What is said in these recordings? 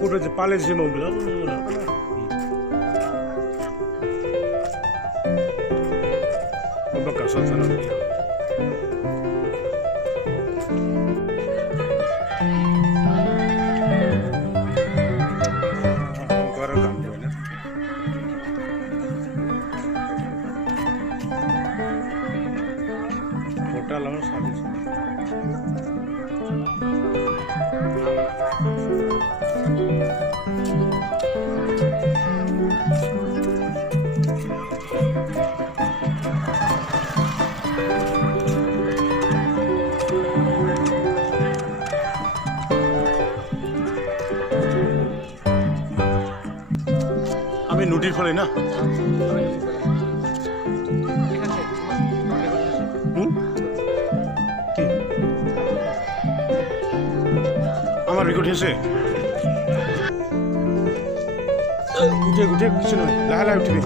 কোটো যে পালে যে মগুলো Baka sa sana niya. Ang karagam ko na. Hotel ang sabi sa. আমি নদীর ফলে না কি আমার রেকর্ড হয়েছে উঠে উঠে কিছু নয় লাহে লাহে উঠবি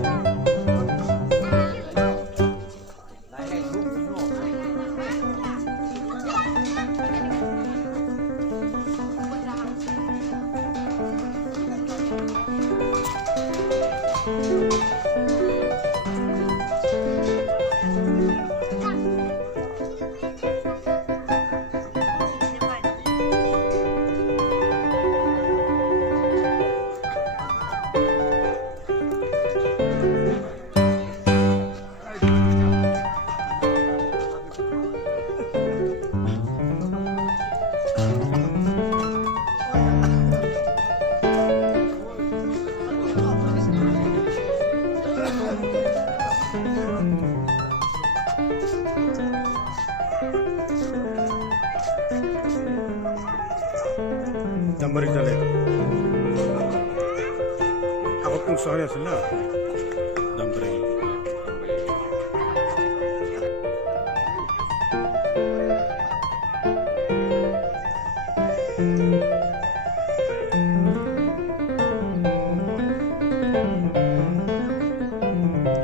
Dambarik dali. Ako kung saan sila. Dambarik.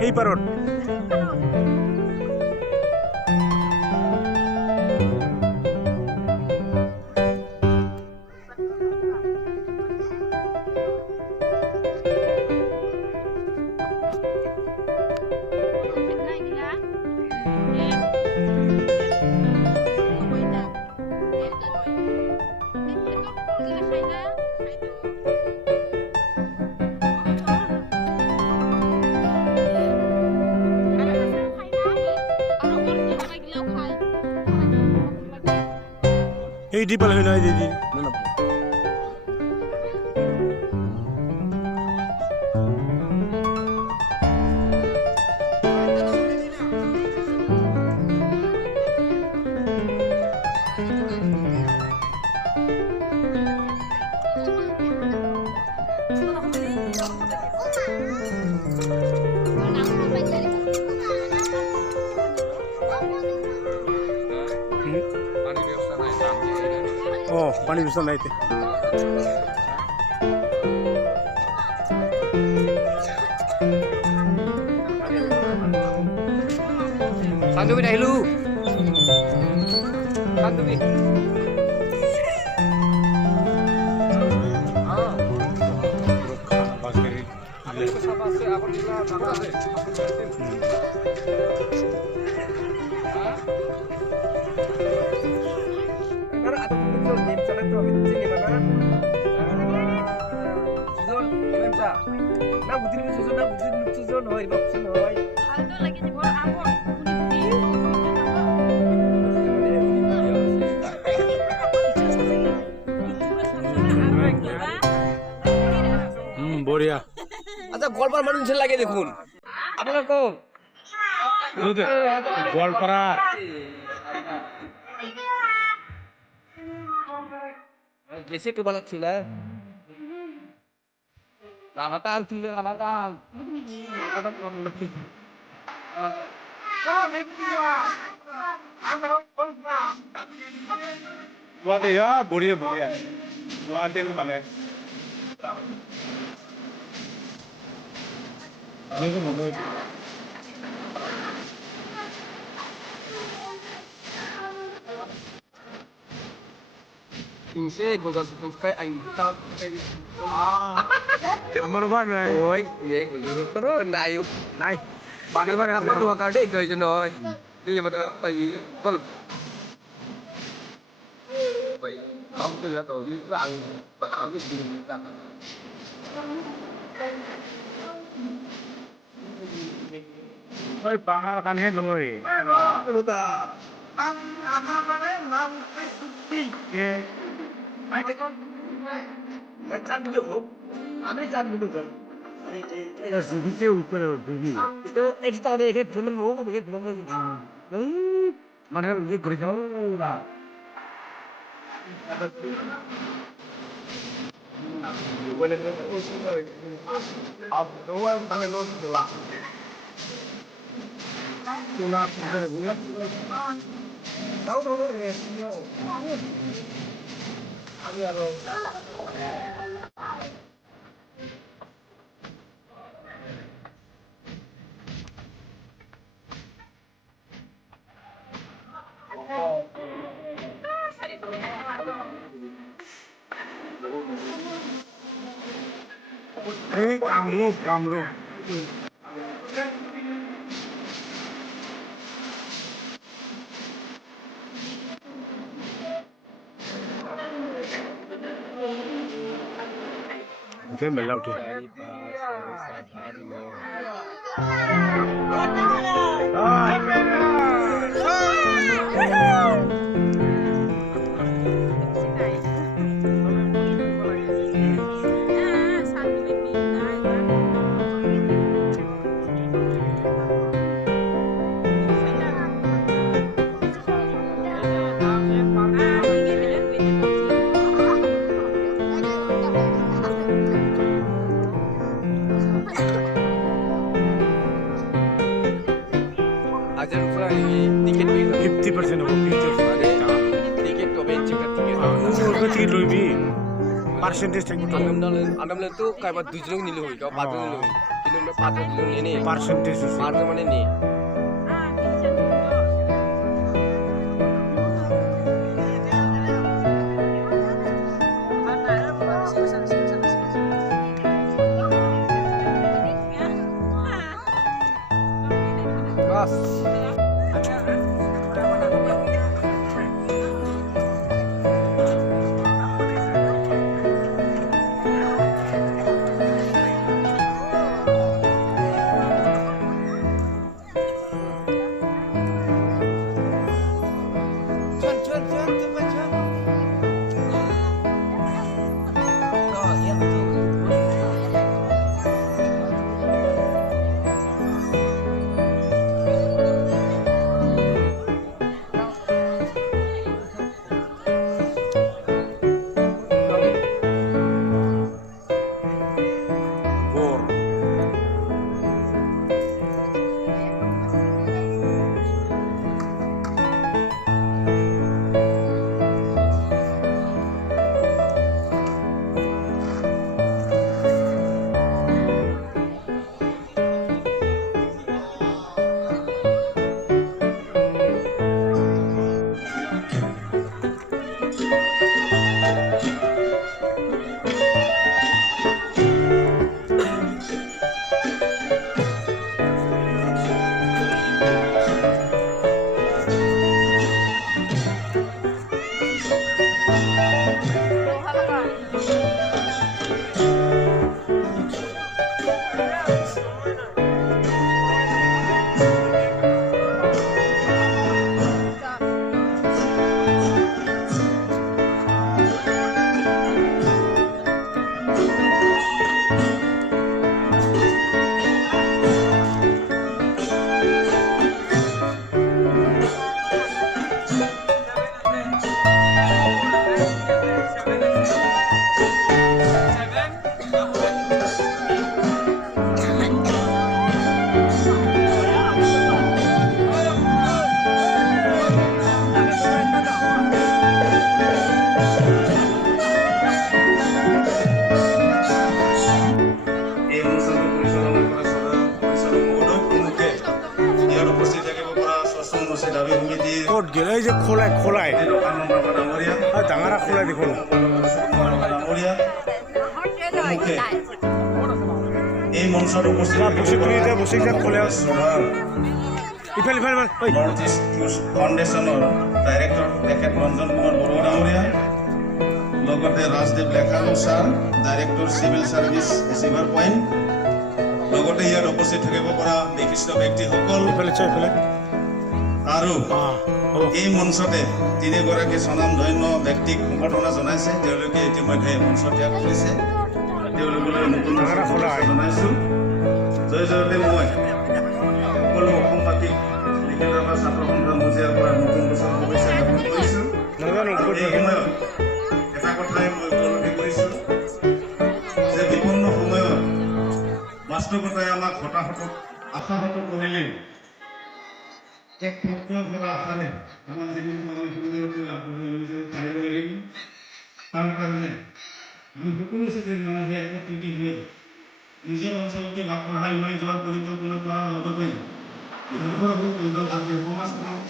Hey parrot. Hey di pala na di. Oh, pani bisa naik. Sandubi dahulu. Sandubi. Na budir ni susun na budir ni susun hoy option hoy Aldo lagi di bawah aku. বড়িয়া আচ্ছা গল্পের মানুষের লাগে দেখুন আপনার কো গোয়ালপাড়া বেশি একটু বানাচ্ছিল রামাতাল ছিল রামাতাল বড়িয়া বড়িয়া বড়িয়া গোয়ালতে মানে দেখো মনে হয় Inse gua sampai aing tak. আমার বানাই Oi, ye gua terus naik. নাই Bagaimana apa dua kali ke jenoi. Dia pada pagi bel. Vậy không từ là tôi vàng và không cái gì vàng. ওই পাহাড় কানে লই Lu ta. এ Macam dulu. Ame jam dulu kan. এটা সুবিতে উপরে উঠবি Itu ekstra deh ke film mau ke film. মানে এই করে যাও না Boleh tu. Apa tuan tangan lu lah. তোলা করে বুঝলা Tahu tahu ni. Abi aro. এই Kamrup Oke, belau tuh. Ajar pula ini tiket beli. 50% হবে 50% Tiket tu benci ke tiket. ওর থেকে লইবি পার্সেন্টেজ থাকবে তো Andam tu kayak buat 7 orang nilu, kau 4 orang nilu. Kini udah 4 orang nilu ni. Percentage 4 orang mana ni? Bas. ডাঙৰীয়া প্ৰমুখে এই মঞ্চত উপস্থিত north east youth ফাউণ্ডেশ্যনৰ director তেখেত ৰঞ্জন কুমাৰ বৰুৱা ডাঙৰীয়া, লগতে Rajdev Lekharu sir, director civil service receiver point, লগতে ইয়াত উপস্থিত থাকিব পৰা বিশিষ্ট ব্যক্তিসকল আৰু এই মঞ্চতে তিনিগৰাকী স্বনামধন্য ব্যক্তিক সম্বৰ্ধনা জনাইছে। তেওঁলোকে ইতিমধ্যে মঞ্চ ত্যাগ কৰিছে। তেওঁলোকলৈ নতুন জনাইছোঁ। জয় জয়তে মই সকলো অসমবাসীক লিখিত বা ছাত্ৰ সন্থাৰ মজিয়াৰ পৰা নতুন বছৰ শুভেচ্ছা জ্ঞাপন কৰিছোঁ। এই সময়ত এটা কথাই মই উপলব্ধি কৰিছোঁ যে বিপন্ন সময়ত বাস্তৱতাই আমাক আশাহত কৰিলেও এক ভক্তৰ পৰা আশাৰে আমাৰ জীৱন তাৰ কাৰণে আমি সকলো শ্ৰেণীৰ মানুহে একত্ৰিত হৈ নিজৰ অঞ্চলতে আগবঢ়াই লৈ যোৱাৰ পৰিকল্পনা কৰাৰ লগতে সমাজখনক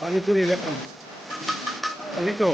পানি তুলি দেখুন পানি তো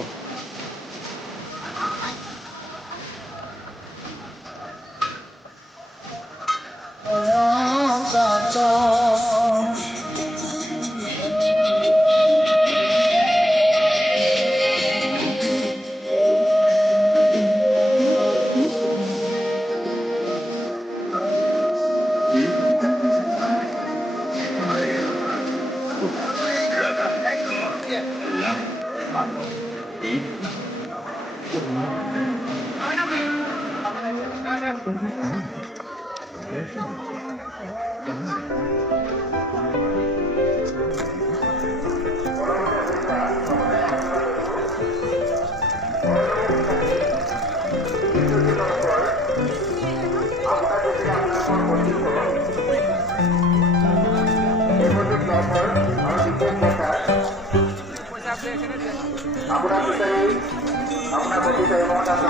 আপোনাৰ প্ৰতিটো মত আছে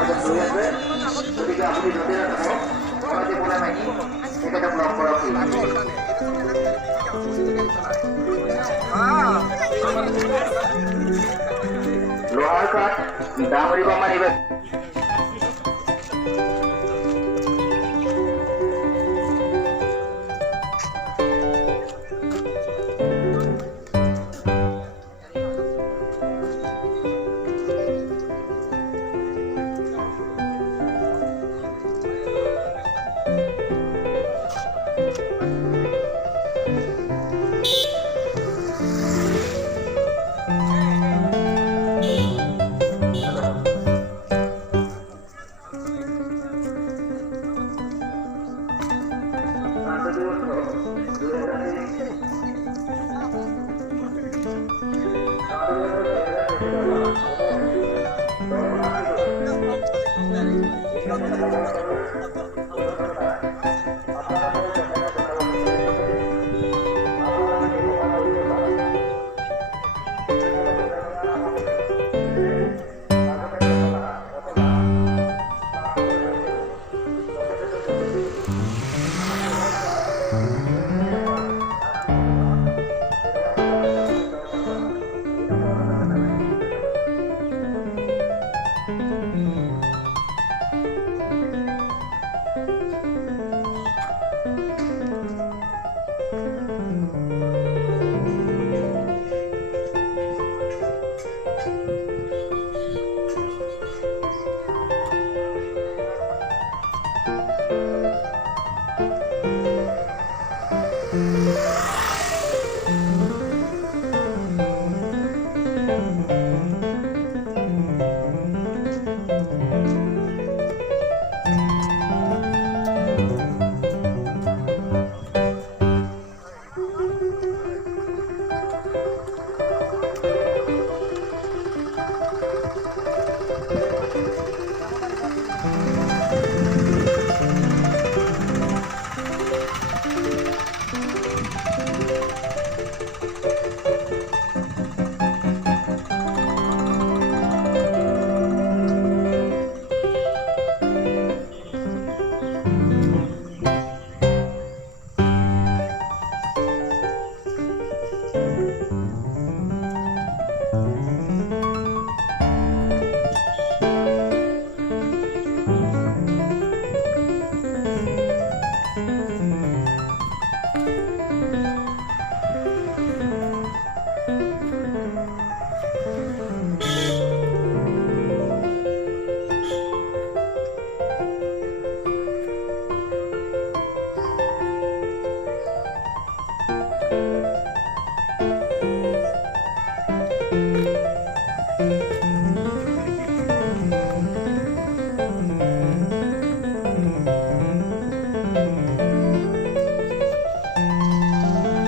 গতিকে আপুনি য'তে নাথাকক ঘৰতে বনাই মাগি তেখেতক লগ কৰক। লোহাৰ কাঠ ডাঙৰি বা মাৰিব Gracias.